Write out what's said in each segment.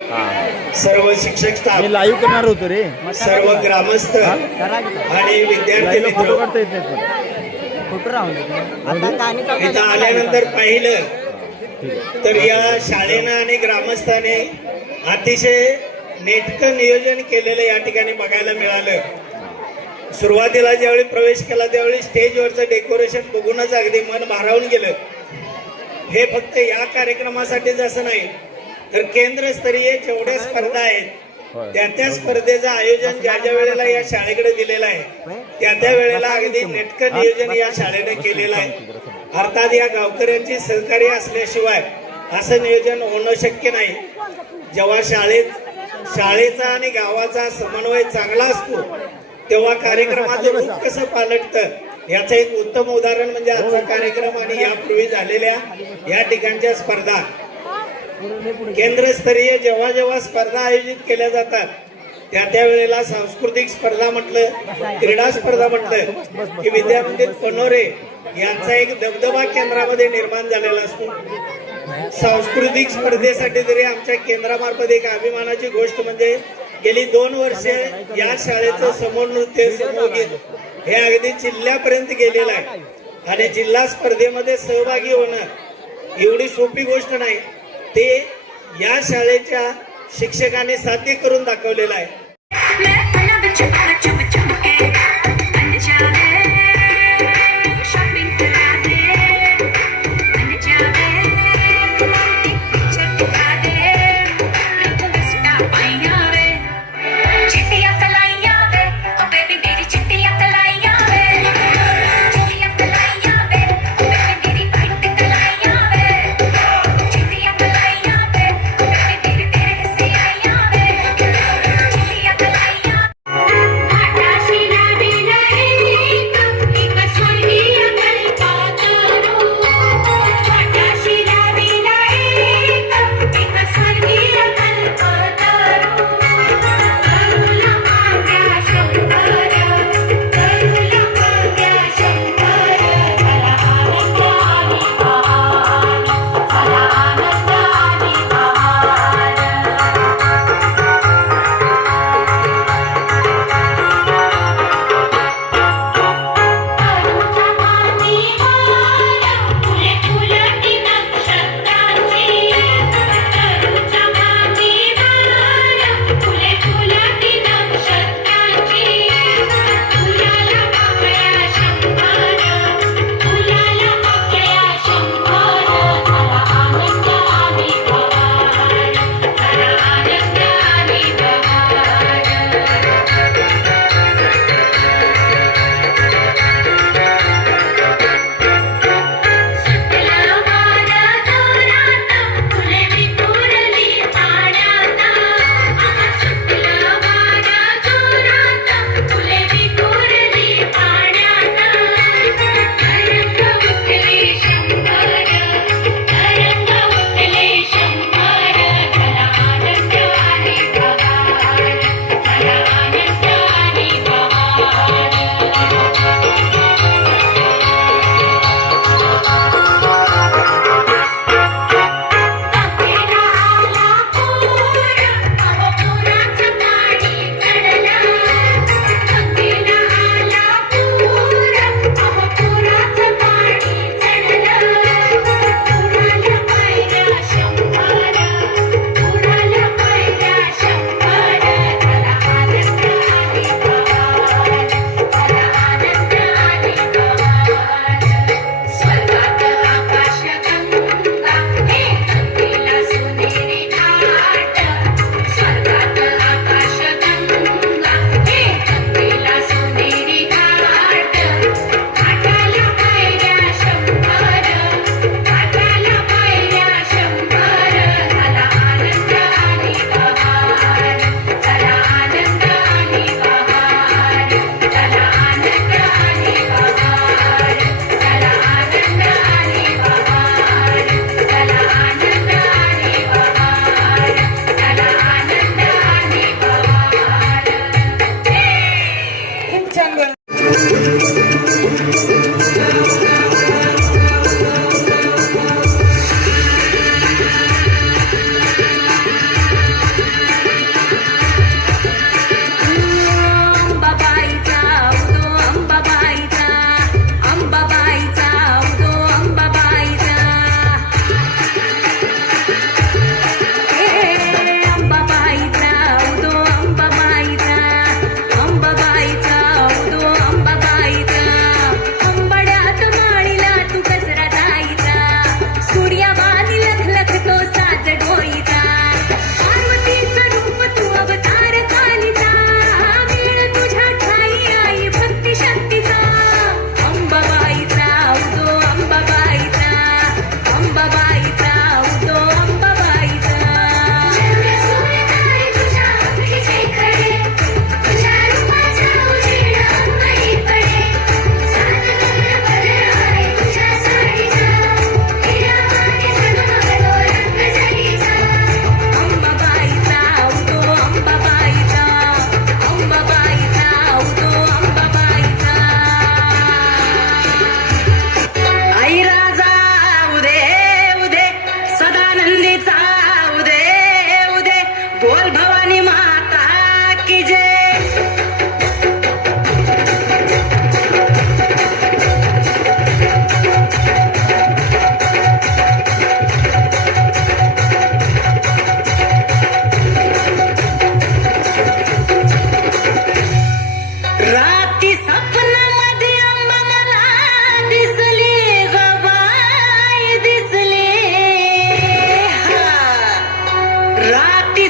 सर्व शिक्षक मी staff, live करणार होतो रे. सर्व ग्रामस्थ आणि विद्यार्थी मित्र फोटो काढता येत नाही. फोटो राहून इथं आल्यानंतर पाहिलं तर या शाळेनं आणि ग्रामस्थाने अतिशय नेटकं नियोजन केलेलं या ठिकाणी बघायला मिळालं. सुरुवातीला ज्यावेळी प्रवेश केला त्यावेळी स्टेजवरचं डेकोरेशन बघूनच अगदी मन भारावून गेलं. हे फक्त या कार्यक्रमासाठीच असं नाही तर केंद्रस्तरीय जेवढ्या स्पर्धा आहेत त्या स्पर्धेचं आयोजन ज्या ज्या वेळेला या शाळेकडे दिलेलं आहे त्या वेळेला अगदी नेटकं नियोजन या शाळेने केलेलं आहे. अर्थात या गावकऱ्यांची सहकार्य असल्याशिवाय असं नियोजन होणं शक्य नाही. जेव्हा शाळेचा आणि गावाचा समन्वय चांगला असतो तेव्हा कार्यक्रमाचं रूप कसं पालटतं याचं एक उत्तम उदाहरण म्हणजे आजचा कार्यक्रम आणि यापूर्वी झालेल्या या ठिकाणच्या स्पर्धा. केंद्रस्तरीय जेव्हा जेव्हा स्पर्धा आयोजित केल्या जातात त्या वेळेला सांस्कृतिक स्पर्धा म्हटलं, क्रीडा स्पर्धा म्हटलं की विद्यामंदिर पनोरे यांचा एक दबदबा केंद्रामध्ये निर्माण झालेला असतो. सांस्कृतिक स्पर्धेसाठी तरी आमच्या केंद्रामार्फत एक अभिमानाची गोष्ट म्हणजे गेली 2 वर्षे या शाळेचं समूह नृत्य समूहगीत हे अगदी जिल्ह्यापर्यंत गेलेलं आहे. आणि जिल्हा स्पर्धेमध्ये सहभागी होणं एवढी सोपी गोष्ट नाही, ते या शाळेच्या शिक्षकांनी साध्य करून दाखवलेलं आहे.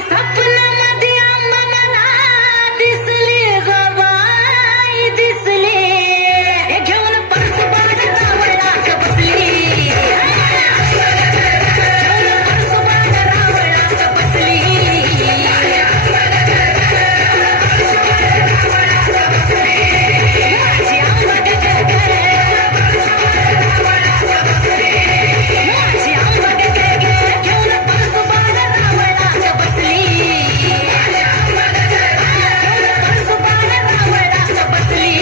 स्वप्नामध्ये आम्हाला दिसले ग बाई दिसले हे घेऊन परसबाड रावळात बसली घेऊन परसबाड रावळात बसली माझी आंबा ग ग ग माझी आंबा ग ग ग घेऊन परसबाड रावळात बसली परसबाड रावळात बसली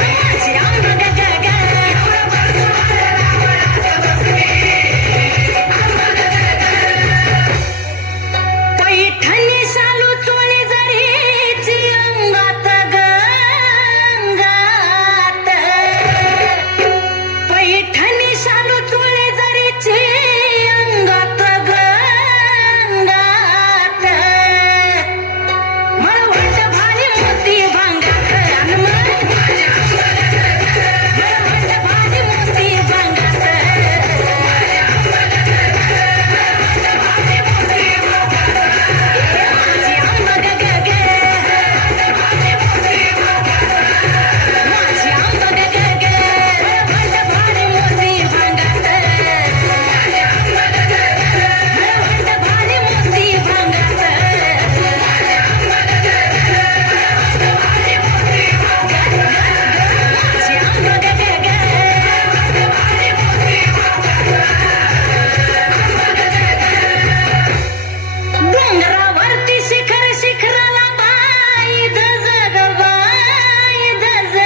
माझी आंबा ग ग ग पैठणी शालू चोळी जरीची अंगात गंगात पैठणी शालू चोळी जरीची अंगात गंगात मळवट भारी मोती भांगात अन मळवट भारी मोती भांगात माझी आंबा ग ग ग माझी आंबा ग ग ग मळवट भारी मोती भांगात मळवट भारी मोती भांगात माझी आंबा ग ग ग डोंगरावरती शिखर शिखराला बाई धज ग बाई धज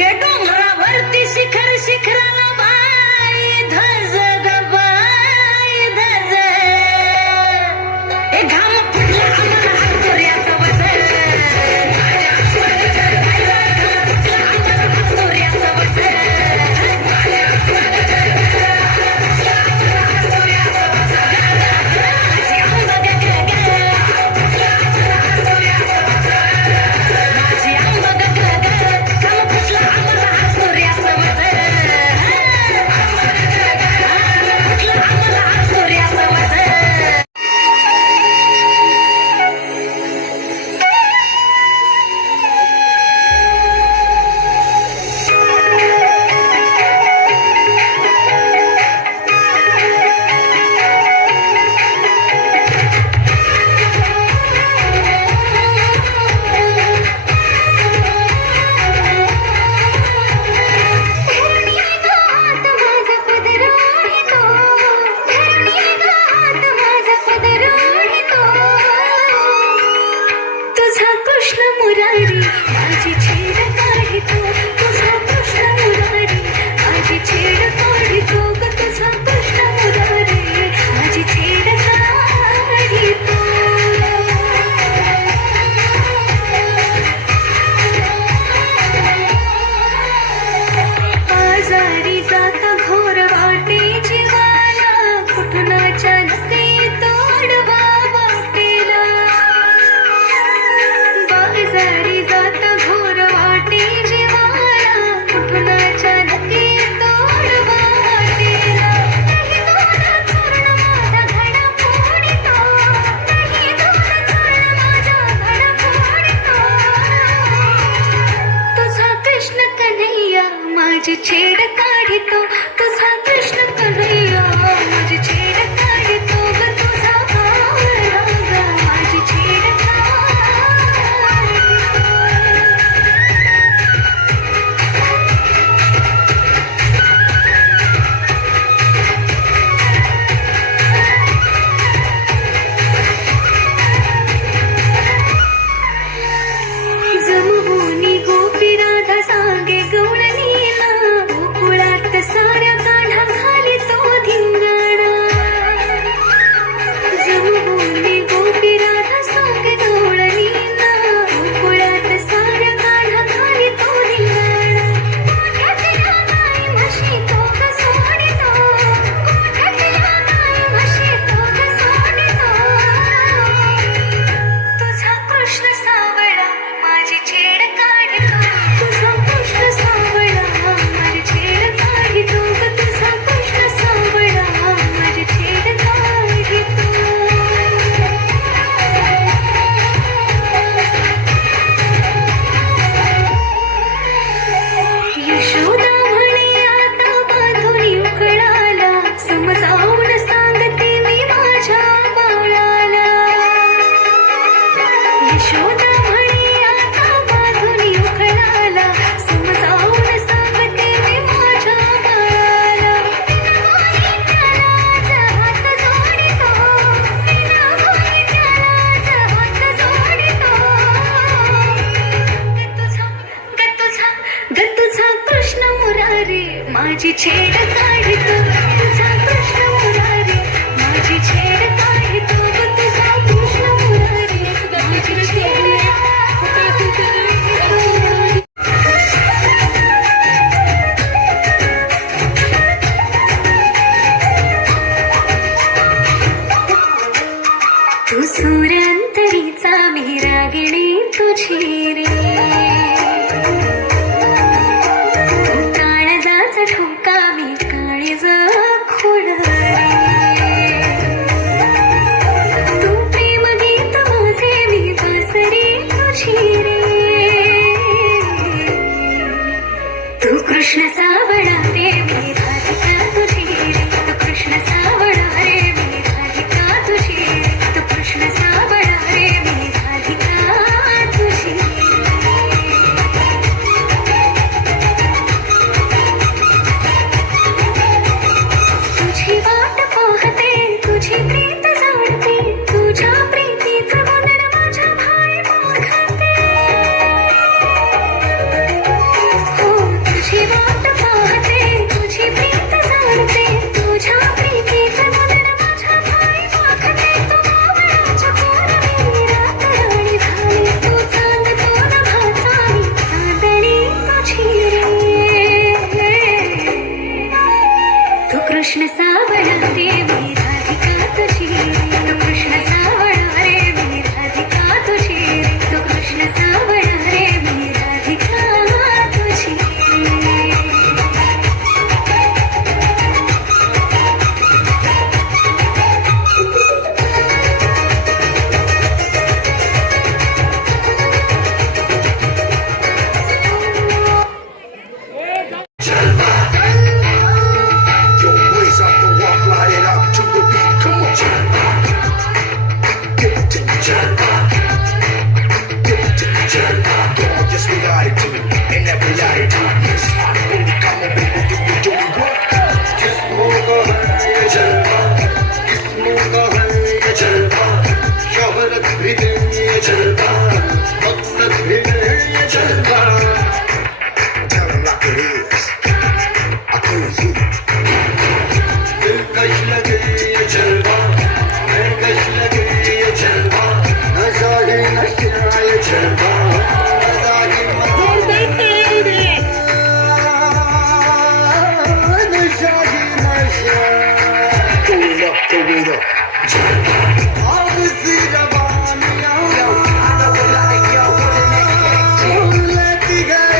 ये डोंगरावरती शिखर शिखराला बाई धज ग बाई धज ए घाम फुटला आम्हाला हातोऱ्याचं वज हातोऱ्याचं वज माझी आंबा ग ग ग माझी आंबा ग ग ग घाम फुटला आम्हाला हातोऱ्याचं वज फुटला आम्हाला हातोऱ्याचं वज तुझा कृष्ण मुरारी माझी छेड काढितो तुझा कृष्ण मुरारी माझी छेड काढितो ग तुझा कृष्ण मुरारी माझी छेड काढितो आजारी जाता घोर वाटे जीवाला कुठून अचानक तोडवा वाटेला बाजारी जाता घोर वाटे जीवाला कुठून अचानक तोडवा वाटेला नाही दोन चूर्ण माझा घडा फोडितो नाही दोन चूर्ण माझा घडा फोडितो तुझा कृष्ण कन्हैया माझी छेड काढितो तुझा कृष्ण कन्हैया माझी छेड काढितो ग तुझा भावळा ग माझी छेड काढितो जमवूनी गोपी राधा सांगे गवळणीला गोकुळात साऱ्या काढा घाली माझी छेड काढतो तुझा कृष्ण मुरारी माझी छेड काढतो तुझा कृष्ण मुरारी माझी छेड तू सूर्यांतरीचा मी रागिणी तुझी रे तू काळजाचा ठोका मी काळीज खोड तू प्रेम गीत माझे मी बासरी तुझी रे तू कृष्ण सावळा रे मी राधिका तुझी रे तू कृष्ण सावळा रे मी राधिका तुझी रे तू कृष्ण सावळा रे मी राधिका तुझी तुझी वाट पाहते तुझी प्रीत जाणते तुझ्या प्रीतीचं वंदन माझ्या भाई मागते हो तुझी वाट पाहते तुझी प्रीत जाणते तुझ्या प्रीतीचं वंदन माझ्या भाई मागते तू मावळाच्या पोरवी रात राणी झाली तू चांद तो नभाचा मी चांदणी तुझी रे तू कृष्ण सावळा रे मी राधिका तुझी रे तू कृष्ण सावळा रे मी राधिका तुझी रे तू कृष्ण सावळा रे मी राधिका तुझी Yo, blaze up the walk, light it up to the beat. Come on, give it to me, give it to me, dog. Yes, we got it too, and every attitude. Yes, baby, come on, baby, do we what? Kiss moga hai jalwa, kiss moga hai jalwa. Shohrat bhi hai jalwa, maqsad bhi hai jalwa. Tell 'em like it is. I couldn't you. दिलकश लगे ये जलवा दिलकश लगे ये जलवा नशा है नशा ये जलवा नशा है नशा है नशा throw it up अब सी रवानियां लेती गए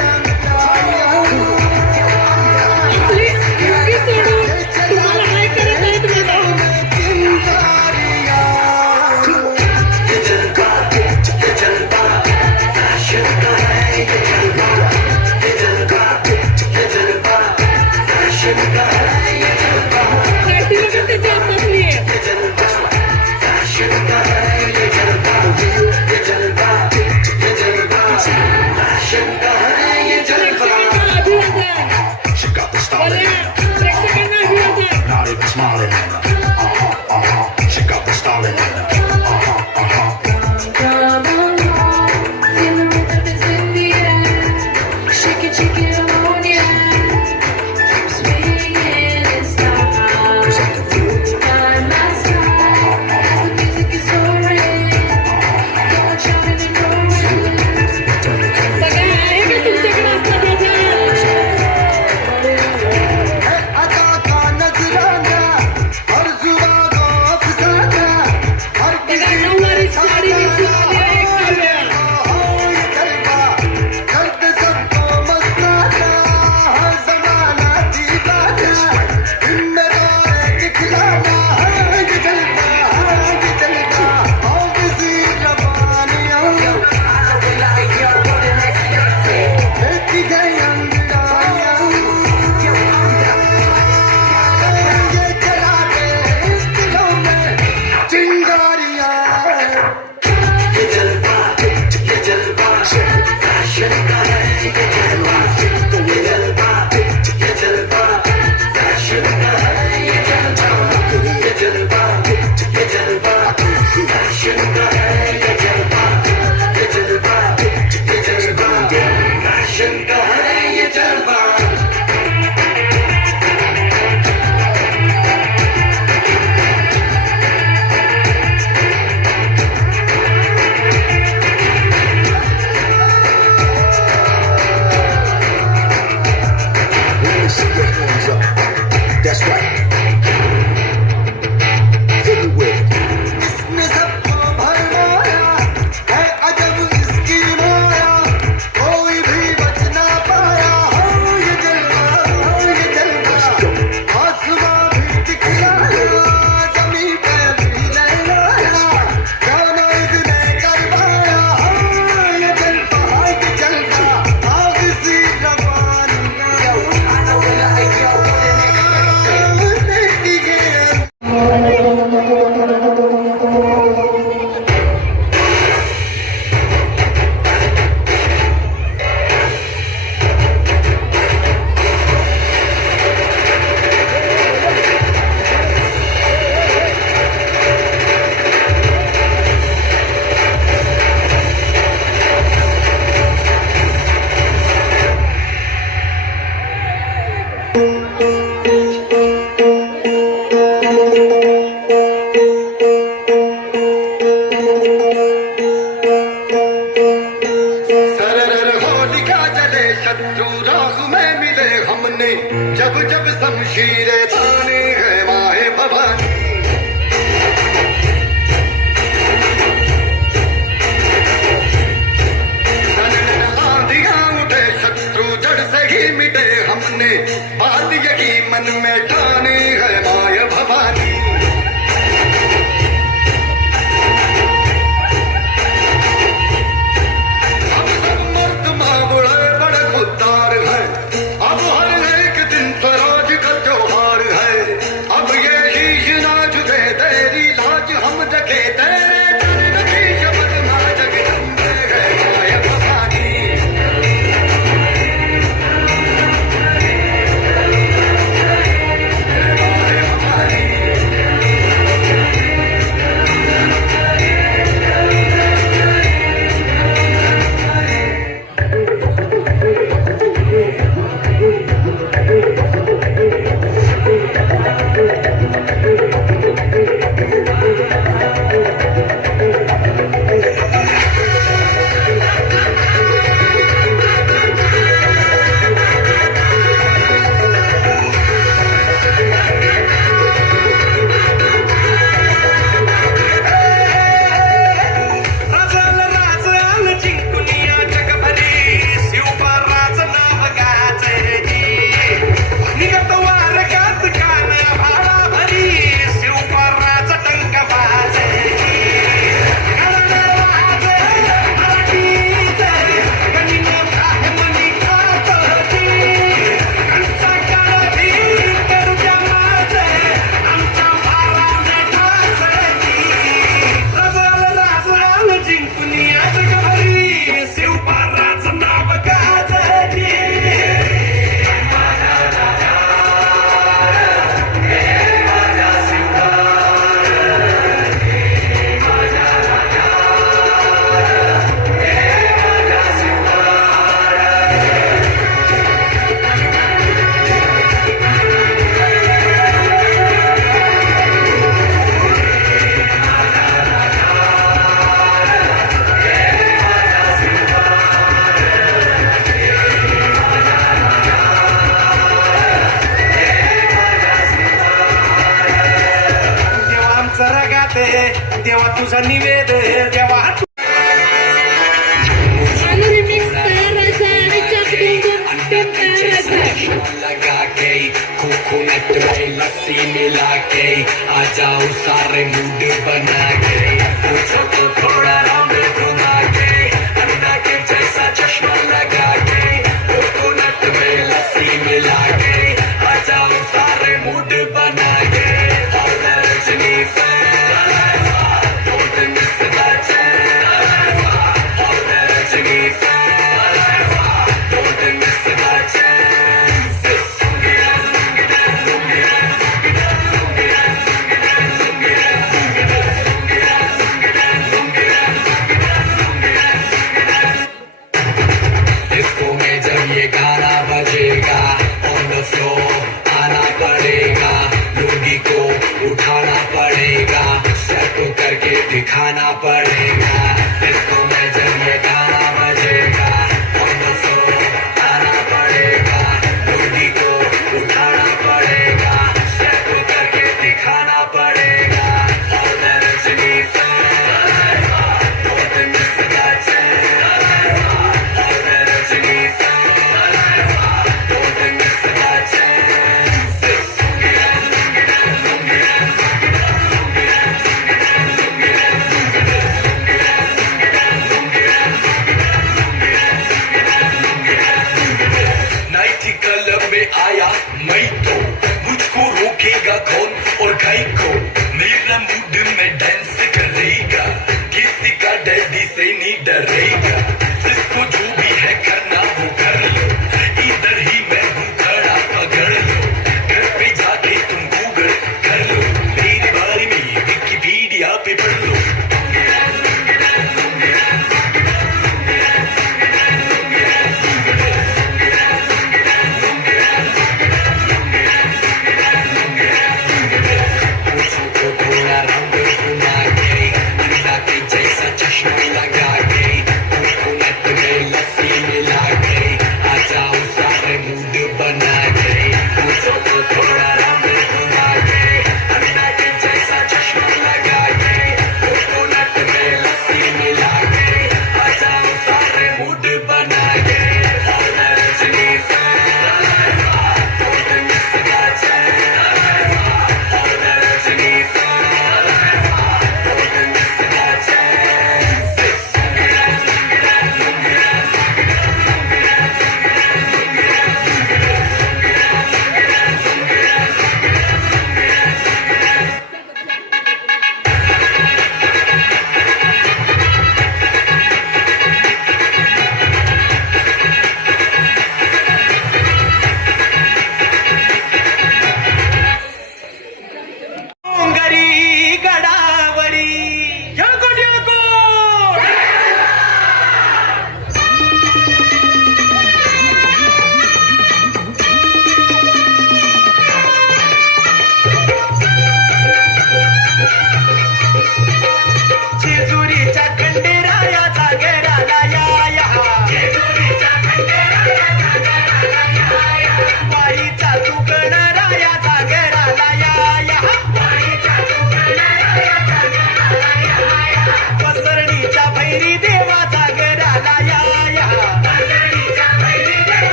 She got the style in her. Not even smiling at her. She got the style in her. Shake it, shake it on ya. Swing it in style. Cause I can feel it. By my side, as the music is soaring. Don't shout it and roll it. जब शमशीरें ताने है माहे भवानी। आंधियां उठे शत्रु जड़ से ही मिटे हमने बात यही मन में ठानी है माया भवानी। हम सब मर्द मावड़े बड़े खुददार हैं, अब हर एक दिन स्वराज का त्योहार है। अब ये शीश नाच दे तेरी लाज हम रखे तेरे चरण की शपथ ना जगदम्बे है माया भवानी। देवा तुझा निवेद देवा लगा के कोकोनट में लस्सी मिला के आ जाओ सारे मूड बना के पूछो तो थोड़ा राउंड घुमा के अन्ना के जैसा चश्मा लगा के कोकोनट में लस्सी मिला के आ जाओ सारे मूड बना के और रजनी दिखाना पड़ेगा इसको मैं जब ये गाना बजेगा ऑन द फ्लोर आना पड़ेगा लूटी को उठाना पड़ेगा स्टेप करके दिखाना पड़ेगा और मैं Rajani fan don't miss that chance और मैं Rajani fan don't miss that chance आया मैं तो मुझको रोकेगा कौन और गाय को मेरा मूड में डांस करेगा किसी का डैडी से नहीं डरेगा जिसको जो भी है करना वो कर लो इधर ही मैं हूँ खड़ा पकड़ लो घर पे जाके तुम गूगल कर लो मेरे बारे में विकिपीडिया पे पढ़ लो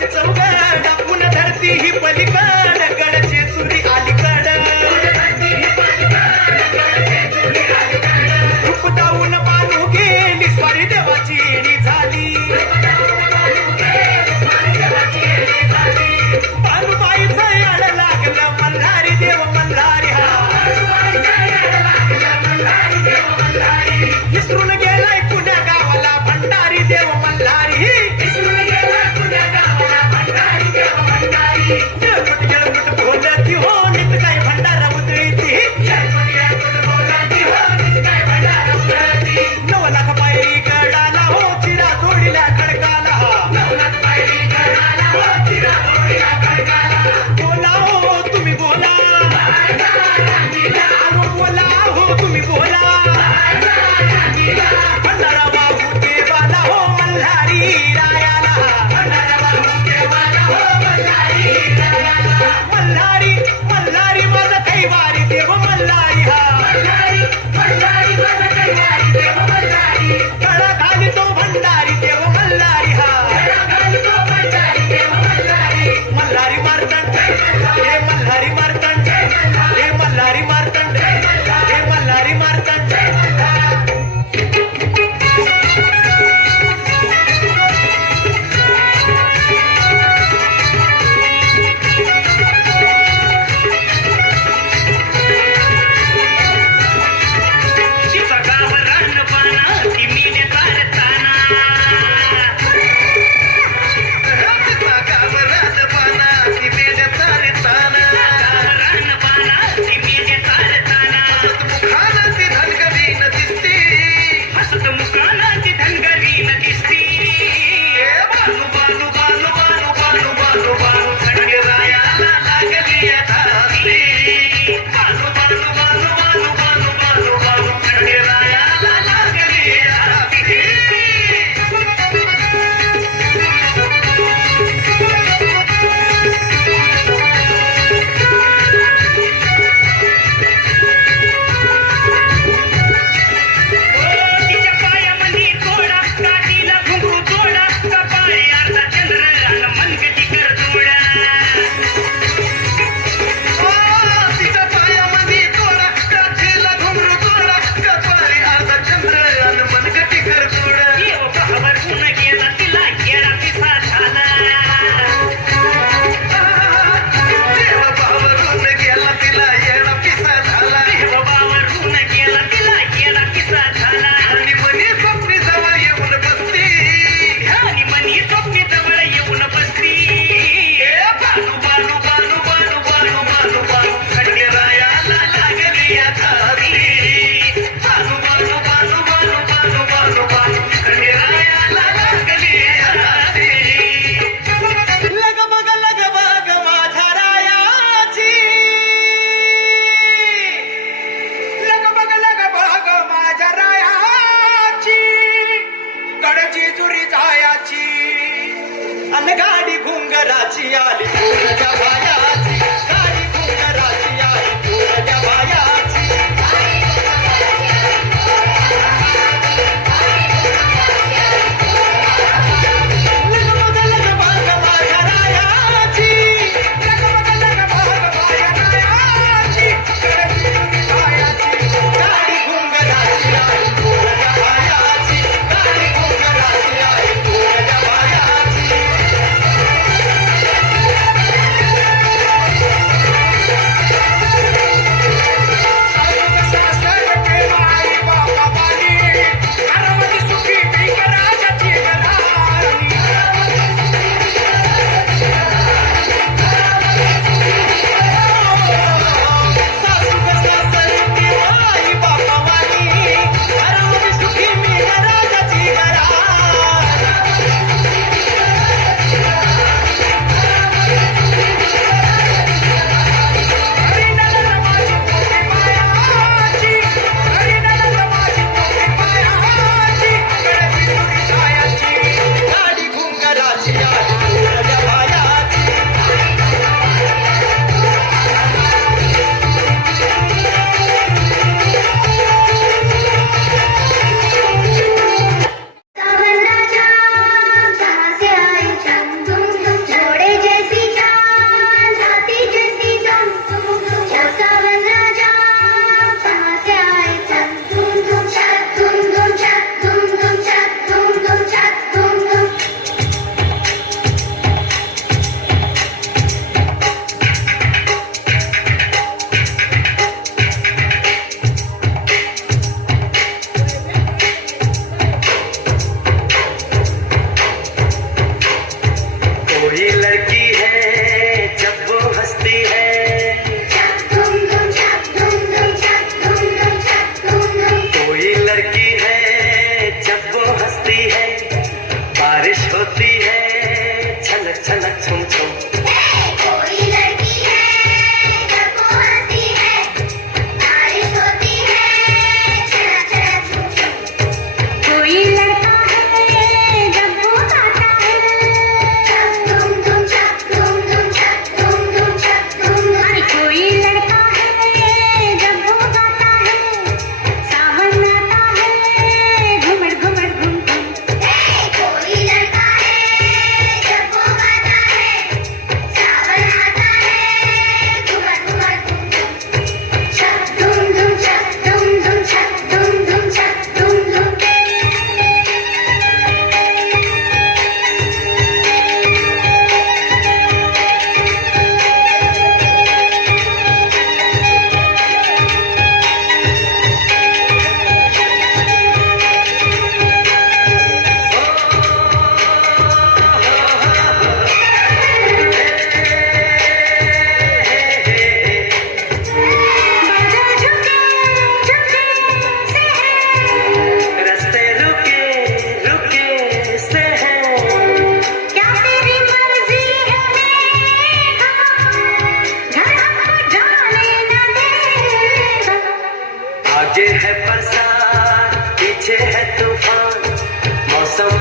देवाची चौकड पुन धरती ही पलीकड गडचे चुरी अलीकड रूप दाऊन बानू गेली स्वारी देवाची येणी झाली बानूबाईचं याड लागलं मल्हारी देव मल्हारी हा विसरून गेलाय पुण्या गावाला भंडारी देव मल्हारी येळकोट बोलती हो नित काय भंडारा उतळीती 9 लाख पायरी गडाला हो चिरा जोडीला खडकाला बोला हो तुम्ही बोला बोला हो तुम्ही बोला भंडारा बाबू देवाला हो मल्हारी रायाला मल्हारी मल्हारी माझा कैवारी देव मल्हारी हा तळा घाली तो भंडारी देव मल्हारी हा मल्हारी मार्तंड हे मल्हारी मार्तंड हे मल्हारी मार्तंड हे मल्हारी मार्तंड गाडी घुंगराची आली पोरच्या बायाची गाडी घुंगराची आली पोरच्या बायाची लगमग लगमग माझ्या रायाची लगमग लगमग माझ्या रायाची गाडी घुंगराची आली पोरच्या बायाची गाडी घुंगराची आली पोरच्या बायाची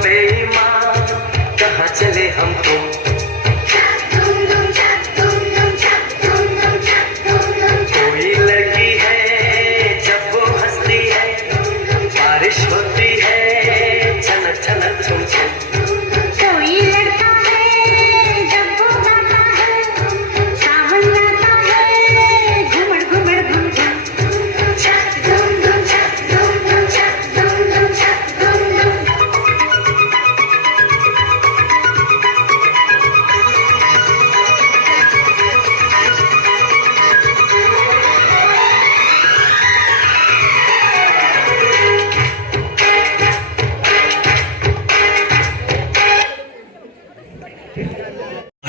बेईमान कहाँ चले हमको कोई लड़की है जब वो हंसती है बारिश होती है छनक छनक छुम छुम कोई लड़का है जब वो गाता है सावन आता है घुमड़ घुमड़ घुम घुम छक धुम धुम छक धुम धुम छक धुम धुम छक धुम धुम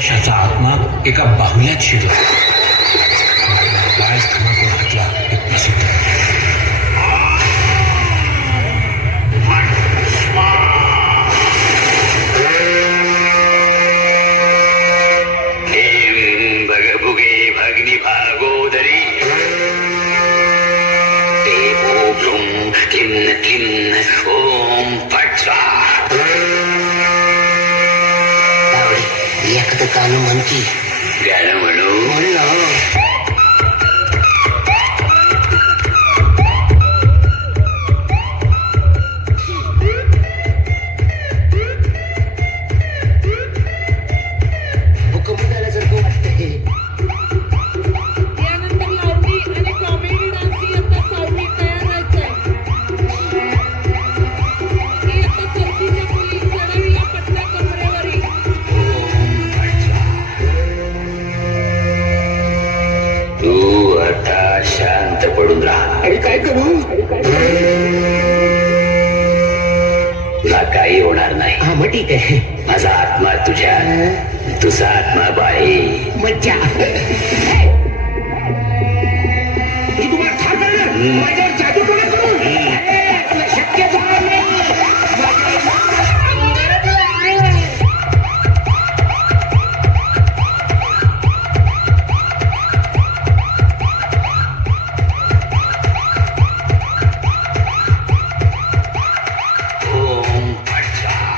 अशाचा आत्मा एका बाहुल्यात शिरला पाय खानापूर घातला एक प्रसिद्ध भगभुगे भग्नि भागोदरी देवो भ्रुं क्लिन्न क्लिन्न ओम फट स्वाहा एकदा कान म्हणती गाणं म्हणू भूकंप झाल्यासारखं वाटतंय यानंतर लावणी आणि कॉमेडी डान्स इयत्ता 6वी तयार व्हायचंय इयत्ता 4थीच्या मुली चढवूया पट्टा कमरेवरी तू आता शांत पडून राहा आणि काय करू तुला काही होणार नाही हा मग ठीक आहे माझा आत्मा तुझ्यात तुझा आत्मा बाहेर मज्जा मी तुम्हाला ठार माझ्यावर जादू कोणा करू तुला शक्य झालं नाही ओम फट स्वाहा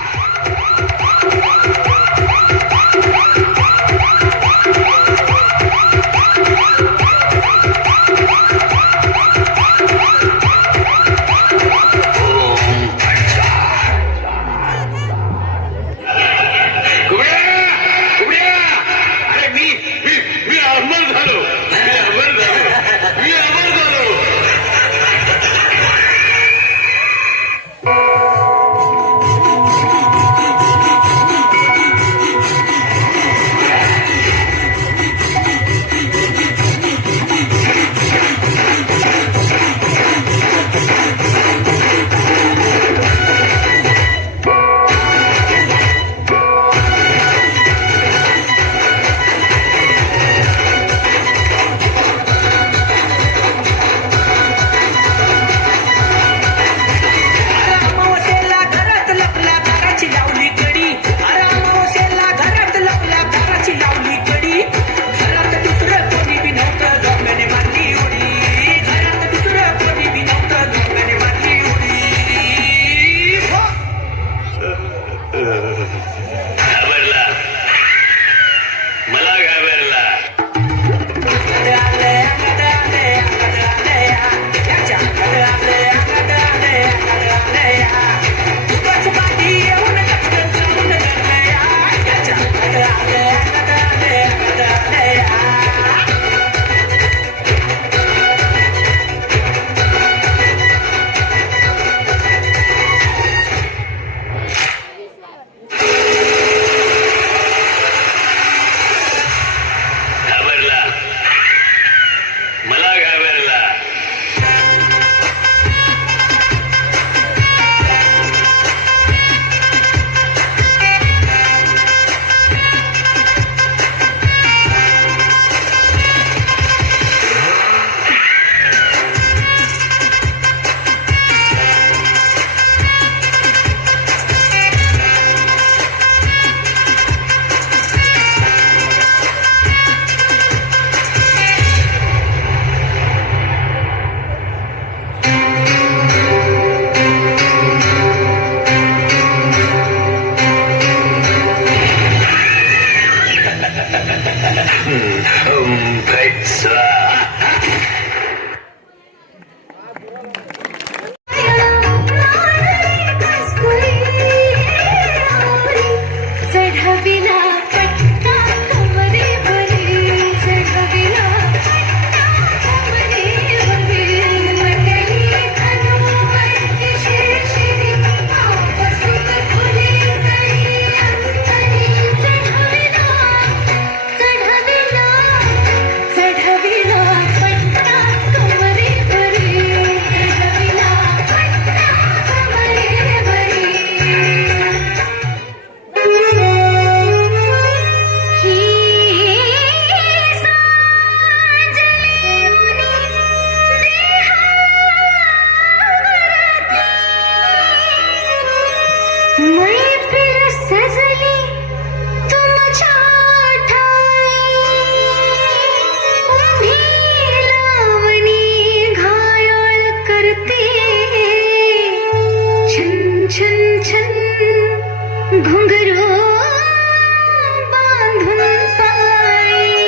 मैफिल सजली तुमच्या ठाई उभी लावणी घायाळ करते छन छन छन घुंगरू बांधून पायी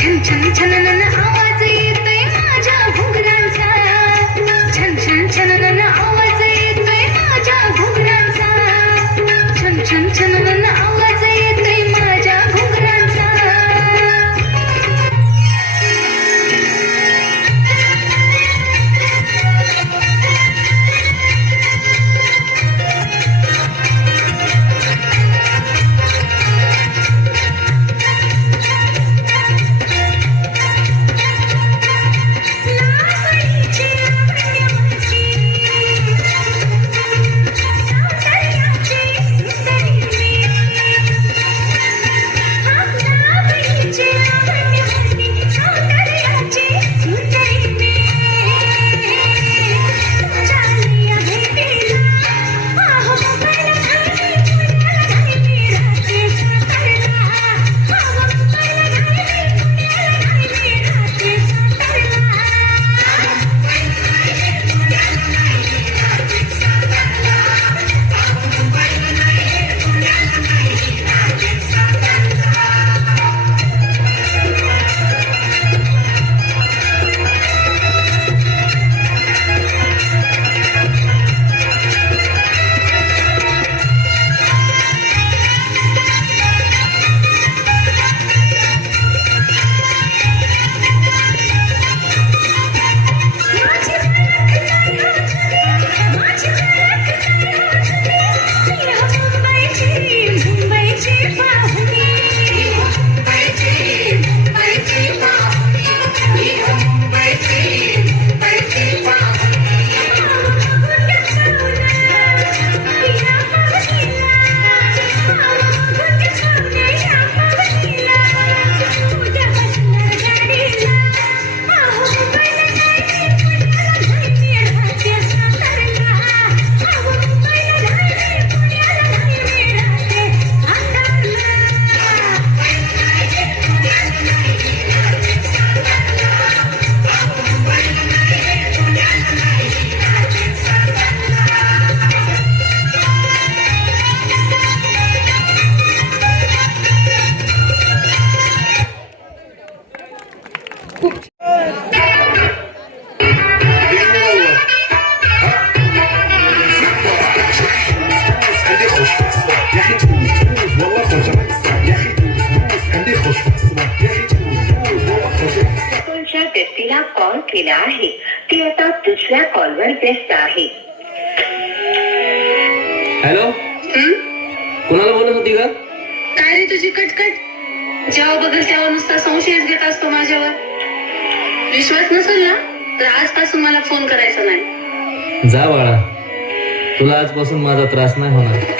छन छन छननन आवाज येतोय माझ्या घुंगरांचा छन छन छननन आवाज येतोय माझ्या घुंगरांचा छन छन छननन आवाज येतोय माझ्या घुंगरांचा तुमच्या व्यक्तीला कॉल केला आहे ती आता दुसऱ्या कॉलवर व्यस्त आहे. हॅलो कोणाला बोलत होती का? काय रे तुझी कटकट जेव्हा बघेल तेव्हा नुसता संशयच घेत असतो माझ्यावर. विश्वास नसेल ना तर आजपासून मला फोन करायचा नाही. जा बाळा तुला आजपासून माझा त्रास नाही होणार.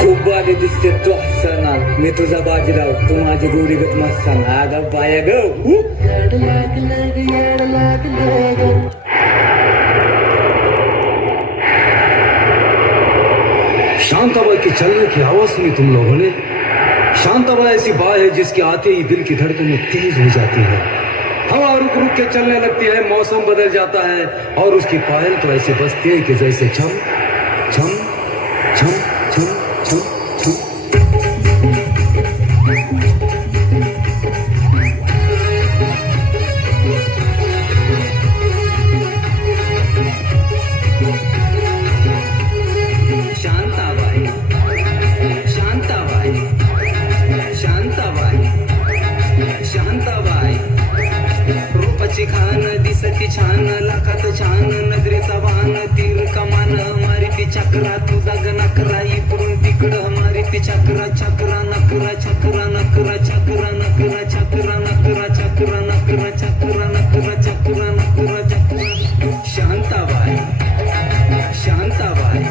खूप बारी दिसते तो सणा मी तुझा बाजीराव तू माझी गोरीगत मस्त सांग आगा बाया ग शांताबाई के चलने की आवाज सुनी तुम लोगों ने? शांताबाई ऐसी बात है जिसके आते ही दिल की धड़कनें तेज हो जाती है, हवा रुक रुक के चलने लगती है, मौसम बदल जाता है और उसकी पायल तो ऐसे बजती है कि जैसे छम छम छम छम छम छम। शांताबाई शांताबाई शांताबाई शांताबाई रूपाची खान दिसती छान लाखात छान नजरेचा वाहन तीर कमान मारिती चक्रा तुझा गणकरा इकडून तिकडं मारिती चक्रा चक्रा नकरा चक्रा नकरा चक्रा नकरा चक्रा नकरा चक्रा नकरा चक्रा नकरा चक्रा नकरा चक्रा शांताबाई शांताबाई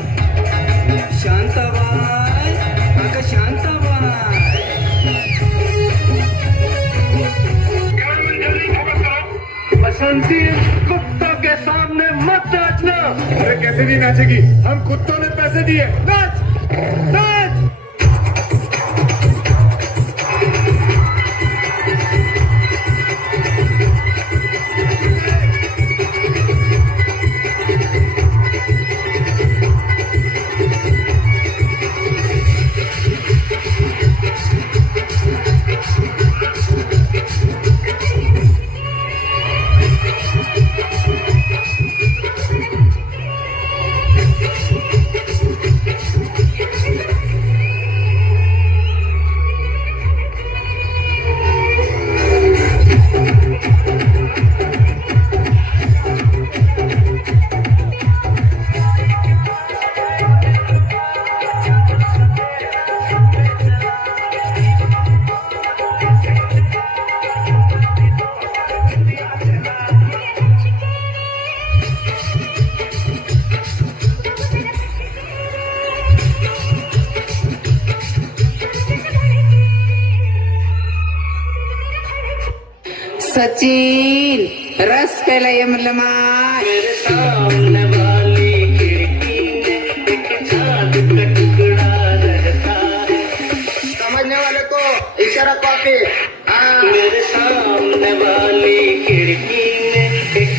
शांताबाई अगं शांताबाई बसंती कुत्तों के सामने मत नाचना। अरे कैसे नहीं नाचेगी, हम कुत्तों ने पैसे दिए, नाच नाच। सचिन रस प्यायला ये म्हणलं माय समझने वाले को इशारा कॉपी मेरे सामने वाली खिड़की ने एक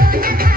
Don't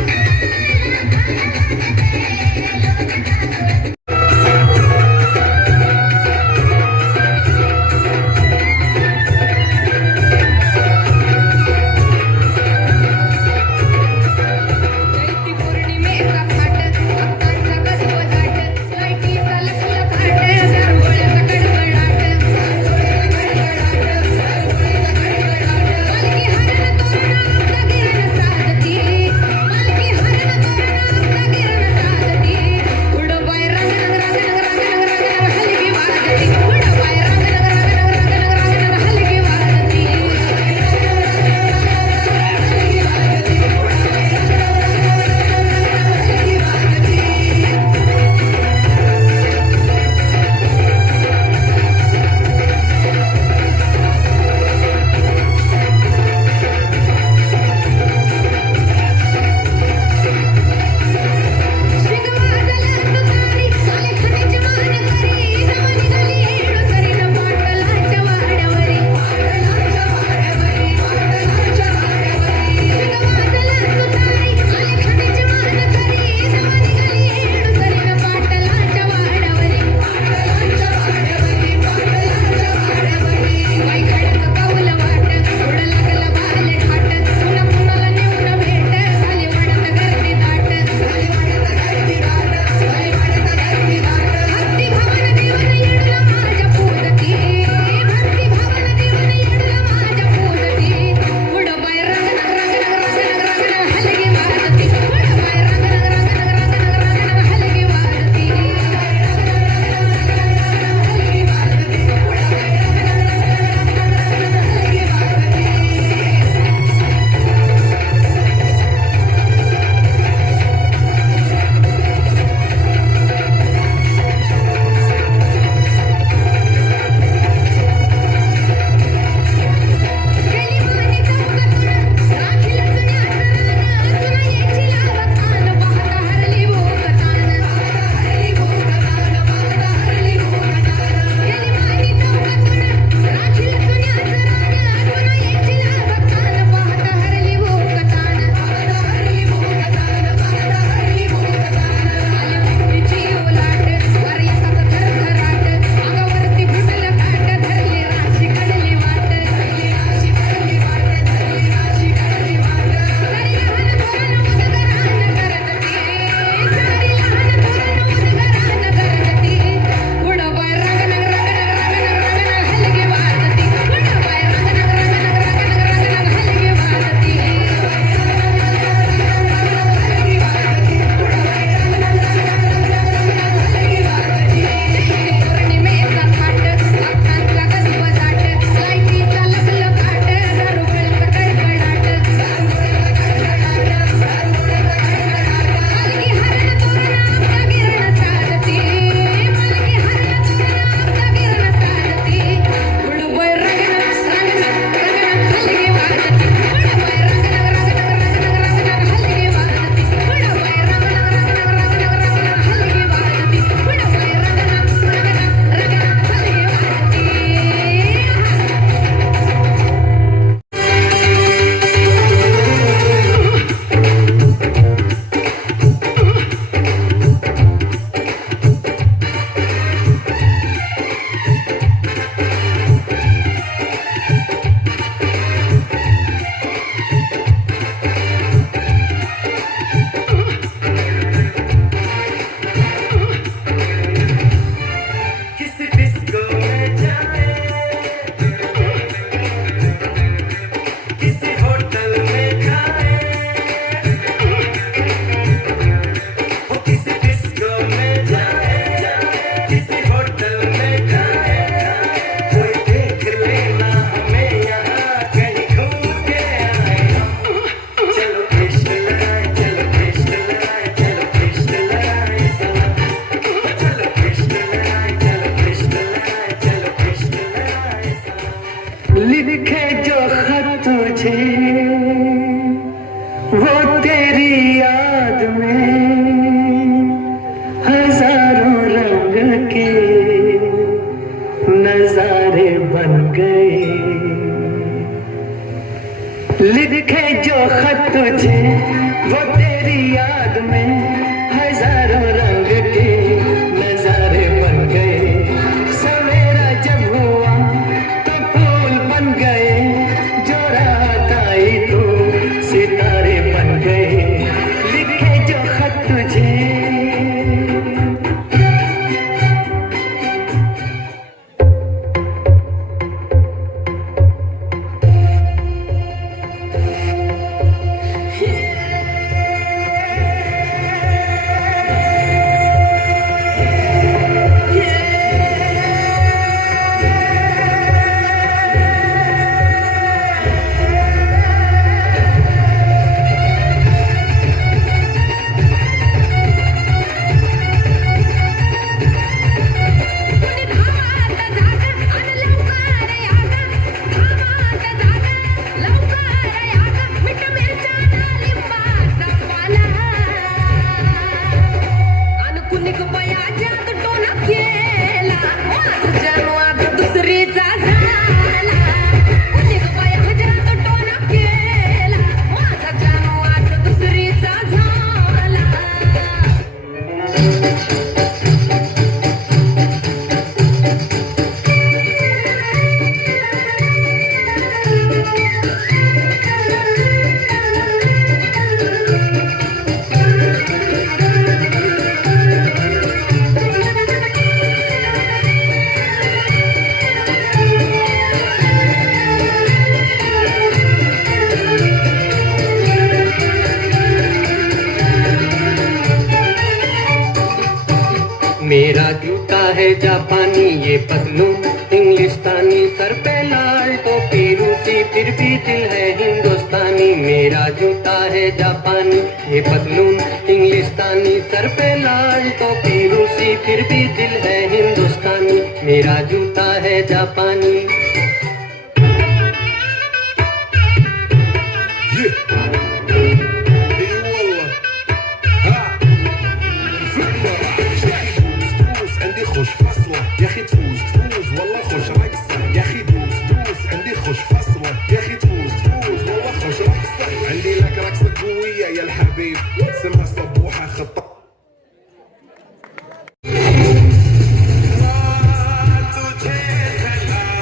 के नजारे बन गए, लिखे जो खत तुझे वो तेरी याद में हजारों रंग के नजारे बन गए। सवेरा जब हुआ तो फूल बन गए, जो रात आई तो सितारे बन गए, लिखे जो खत तुझे। मेरा जूता है जापानी, ये पतलून इंग्लिस्तानी, सर पे लाल टोपी रूसी, फिर भी दिल है हिंदुस्तानी। मेरा जूता है जापानी, ये पतलून इंग्लिस्तानी, सर पे लाल टोपी रूसी, फिर भी दिल है हिंदुस्तानी। मेरा जूता है जापानी। خش فصلة يا اخي تفوز تفوز والله خش رقصة يا اخي دوس دوس عندي خش فصلة يا اخي تفوز تفوز والله خش رقصة عندي لك رقصة قوية يا الحبيب اسمها صبوحة خطة तुझे सलाम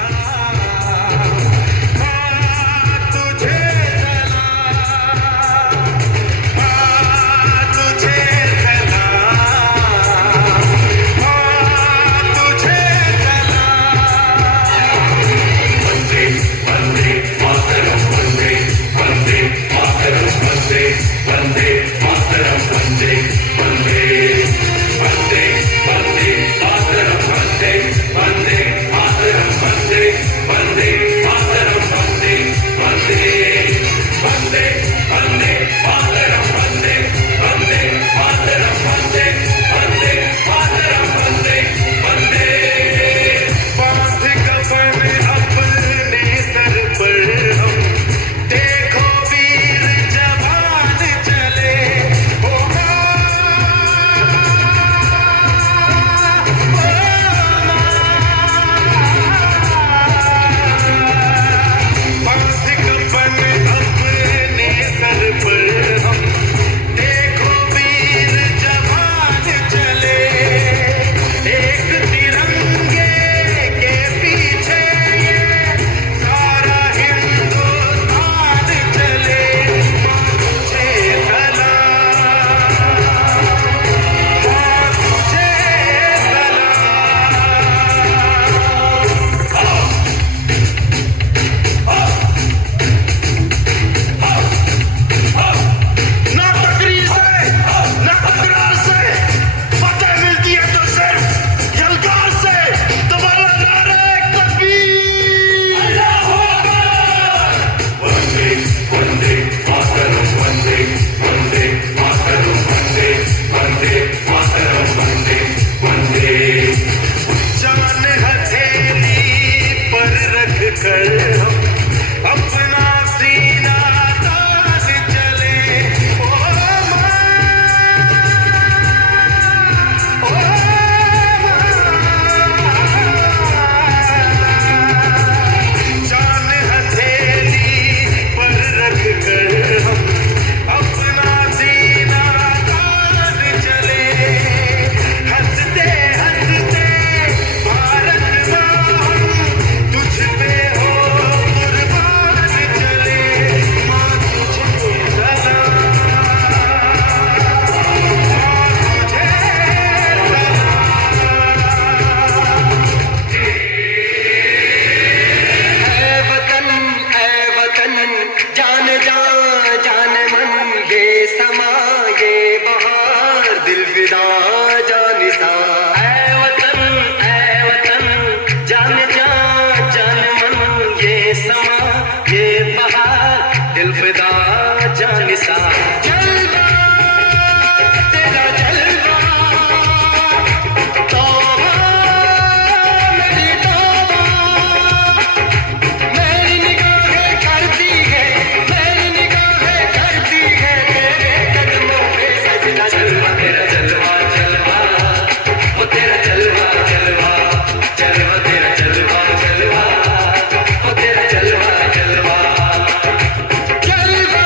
बेमिसाल जलवा तेरा जलवा तौबा मेरी तौबा मेरी निगाहें करती है तेरे कदमों पे सजना जलवा तेरा जलवा जलवा वो तेरा जलवा जलवा जलवा तेरा जलवा जलवा वो तेरा जलवा जलवा जलवा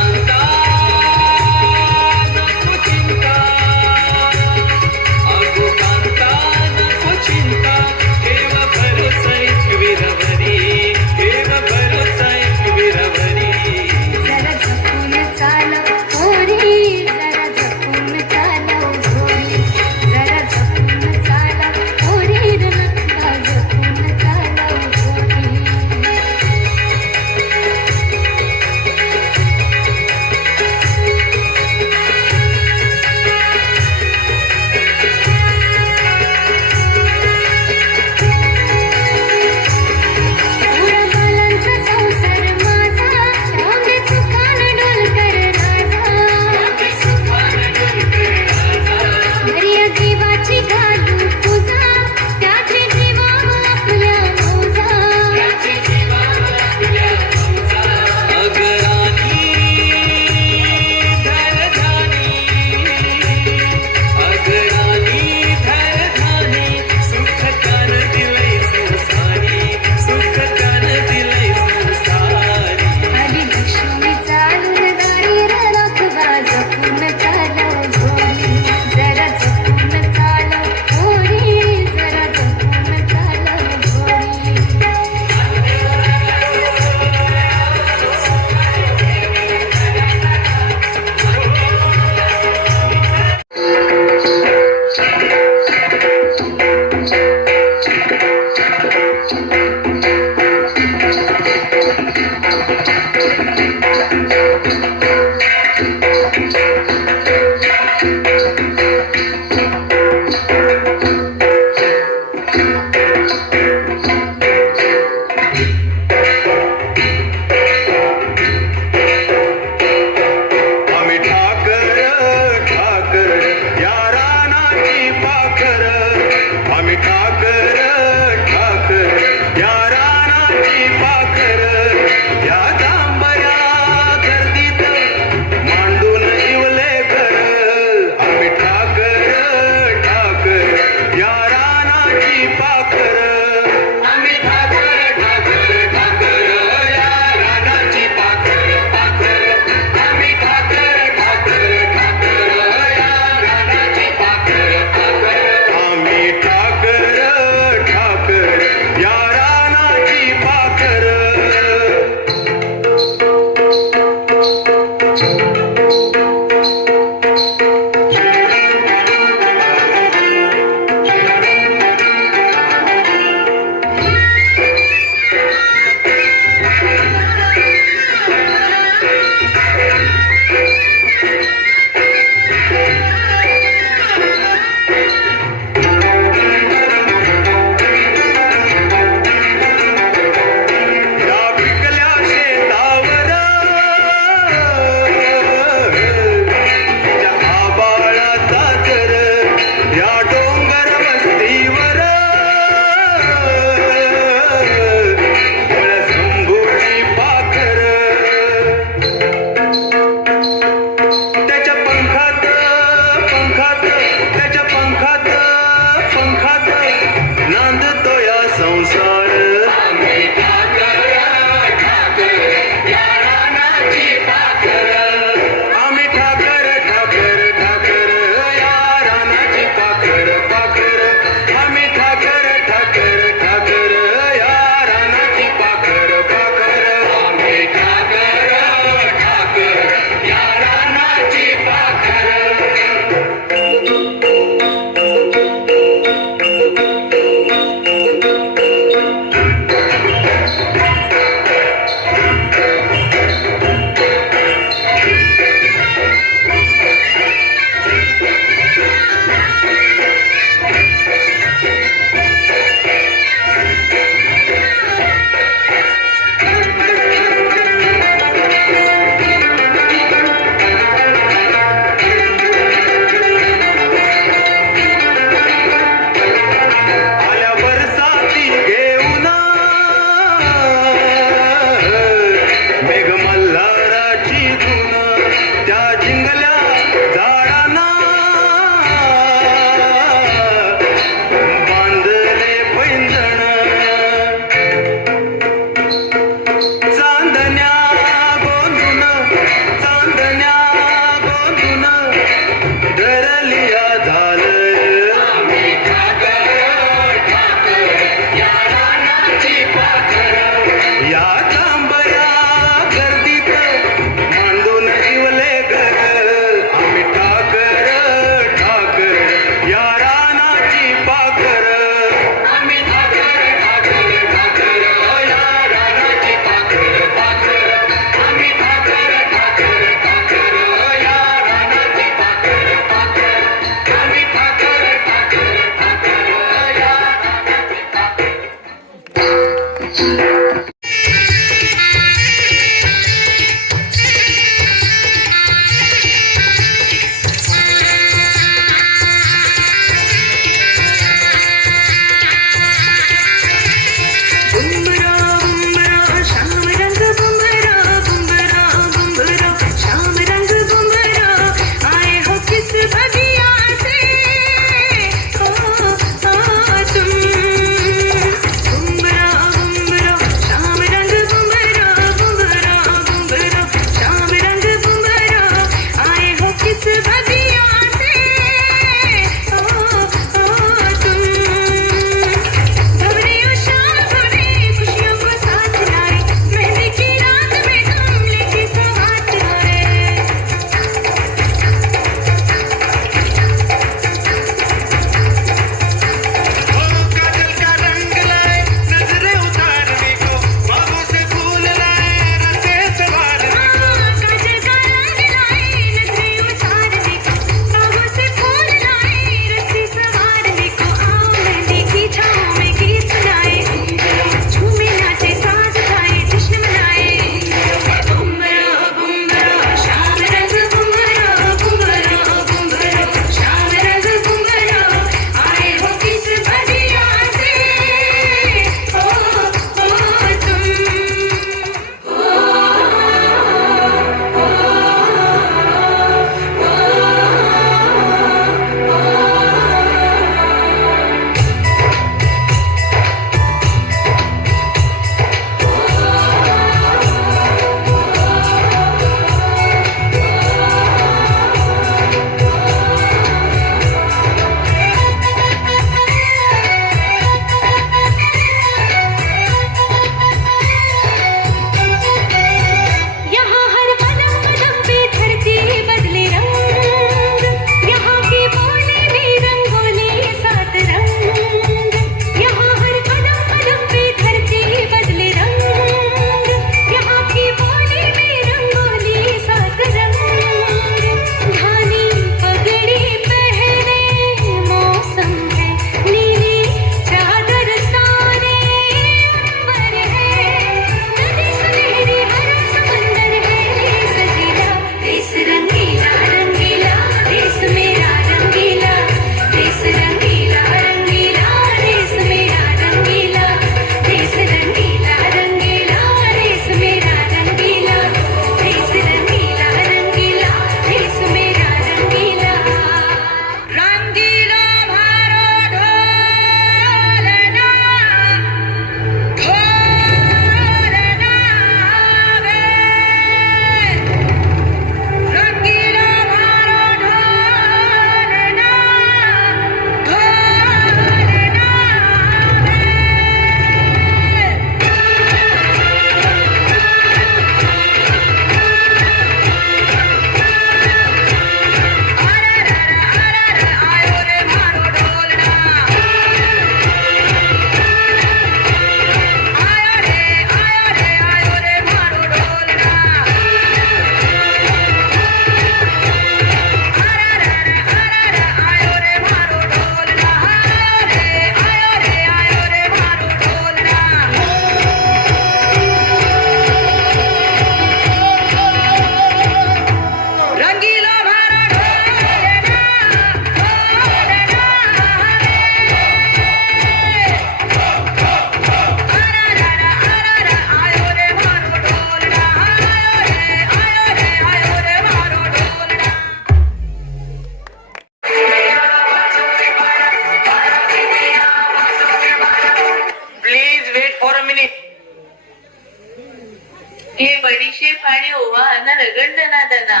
पाणी ओवा न रगडत ना दना.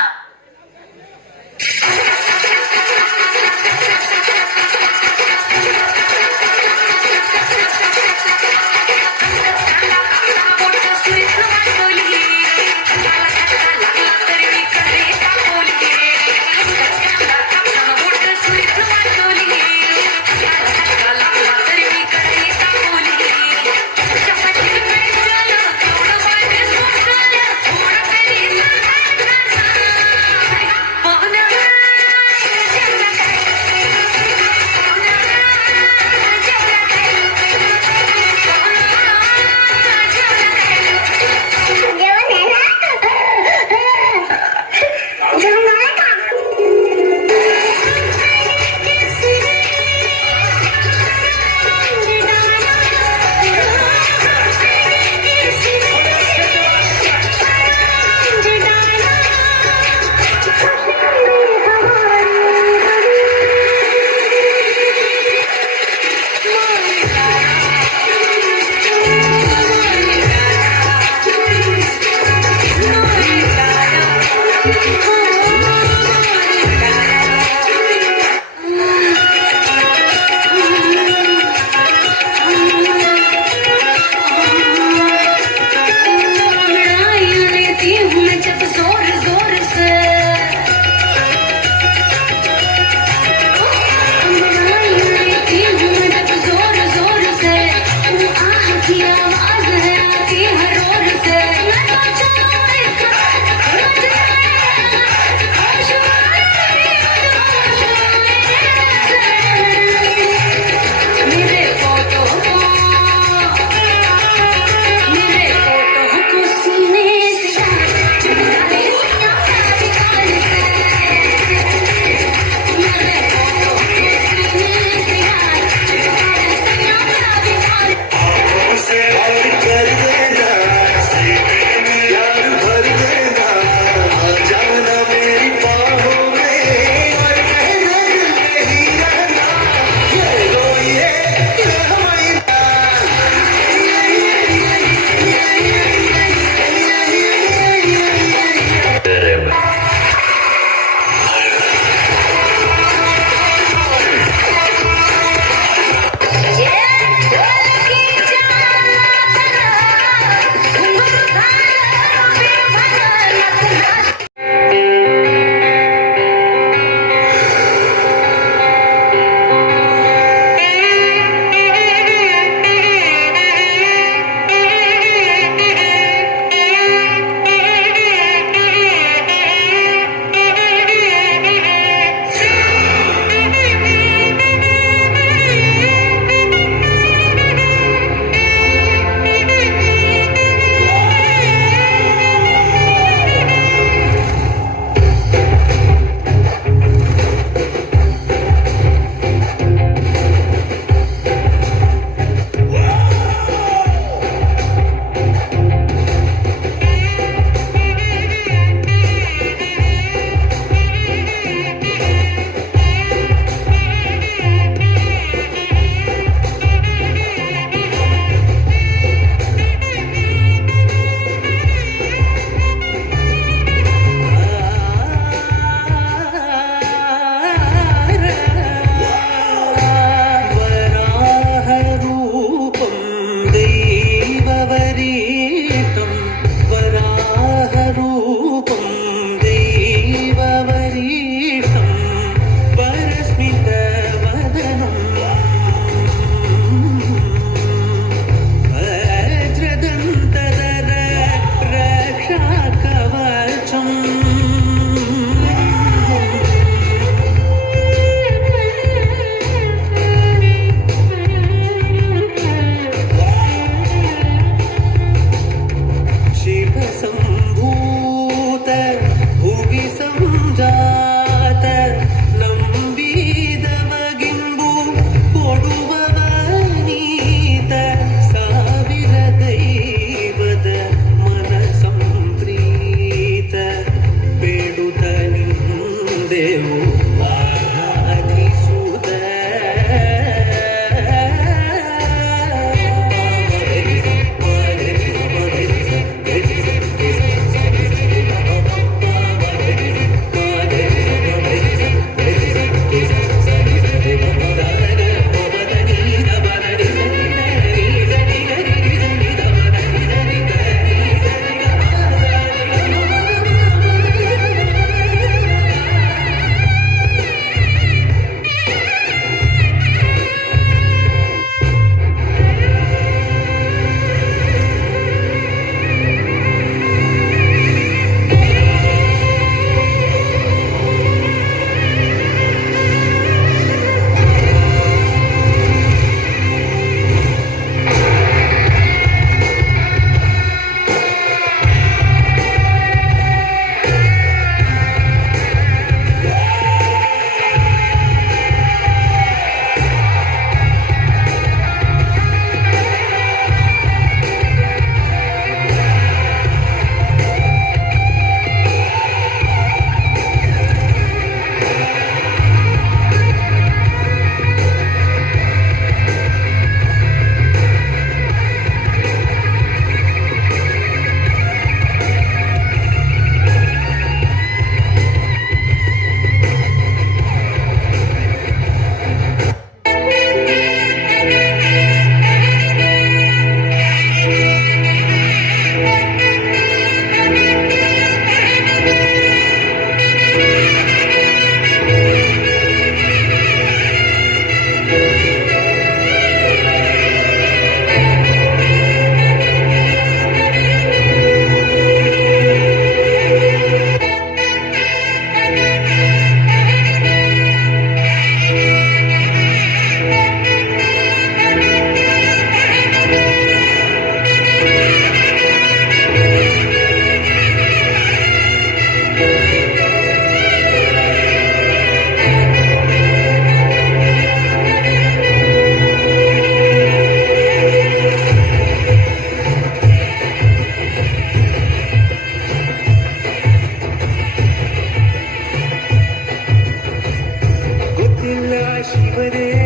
दिल शिवरे